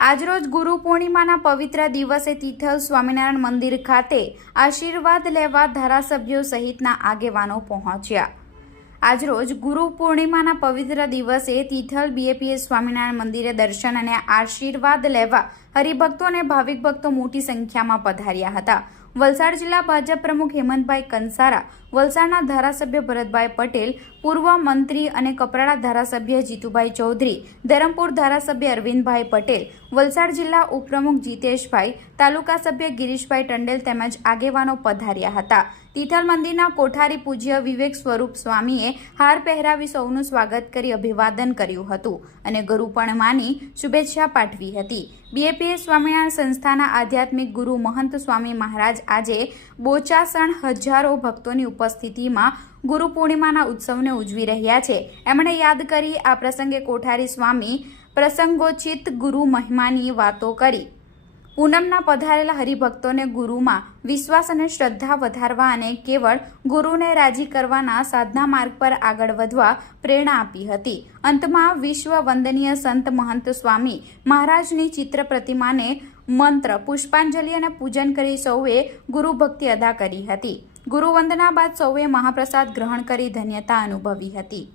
આજરોજ ગુરુ પૂર્ણિમાના પવિત્ર દિવસે તિથલ સ્વામિનારાયણ મંદિર ખાતે આશીર્વાદ લેવા ધારાસભ્યો સહિતના આગેવાનો પહોંચ્યા। આજરોજ ગુરુ પૂર્ણિમાના પવિત્ર દિવસે તિથલ બીએપીએસ સ્વામિનારાયણ મંદિરે દર્શન અને આશીર્વાદ લેવા હરિભક્તો અને ભાવિક ભક્તો મોટી સંખ્યામાં પધાર્યા હતા। વલસાડ જિલ્લા ભાજપ પ્રમુખ હેમંતભાઈ કંસારા, વલસાડના ધારાસભ્ય ભરતભાઈ પટેલ, પૂર્વ મંત્રી અને કપરાડા ધારાસભ્ય જીતુભાઈ ચૌધરી, ધરમપુર ધારાસભ્ય અરવિંદભાઈ પટેલ, વલસાડ જિલ્લા ઉપપ્રમુખ જીતેશભાઈ, તાલુકા સભ્ય ગિરીશભાઈ ટંડેલ તેમજ આગેવાનો પધાર્યા હતા। તિથલ મંદિરના કોઠારી પૂજ્ય વિવેક સ્વરૂપ સ્વામીએ હાર પહેરાવી સૌનું સ્વાગત કરી અભિવાદન કર્યું હતું અને ગુરુ પૂર્ણિમાની શુભેચ્છા પાઠવી હતી। બીએપીએસ સ્વામિનારાયણ સંસ્થાના આધ્યાત્મિક ગુરુ મહંત સ્વામી મહારાજ આજે બોચાસણ હજારો ભક્તોની ઉપસ્થિતિમાં ગુરુ પૂર્ણિમાના ઉત્સવને ઉજવી રહ્યા છે। એમણે યાદ કરી આ પ્રસંગે કોઠારી સ્વામી પ્રસંગોચિત ગુરુ મહિમાની વાતો કરી પૂનમના પધારેલા હરિભક્તોને ગુરુમાં વિશ્વાસ અને શ્રદ્ધા વધારવા અને કેવળ ગુરુને રાજી કરવાના સાધના માર્ગ પર આગળ વધવા પ્રેરણા આપી હતી। અંતમાં વિશ્વ વંદનીય સંત મહંત સ્વામી મહારાજની ચિત્ર પ્રતિમાને મંત્ર, પુષ્પાંજલિ અને પૂજન કરી સૌએ ગુરુ ભક્તિ અદા કરી હતી। ગુરુ વંદના બાદ સૌએ મહાપ્રસાદ ગ્રહણ કરી ધન્યતા અનુભવી હતી।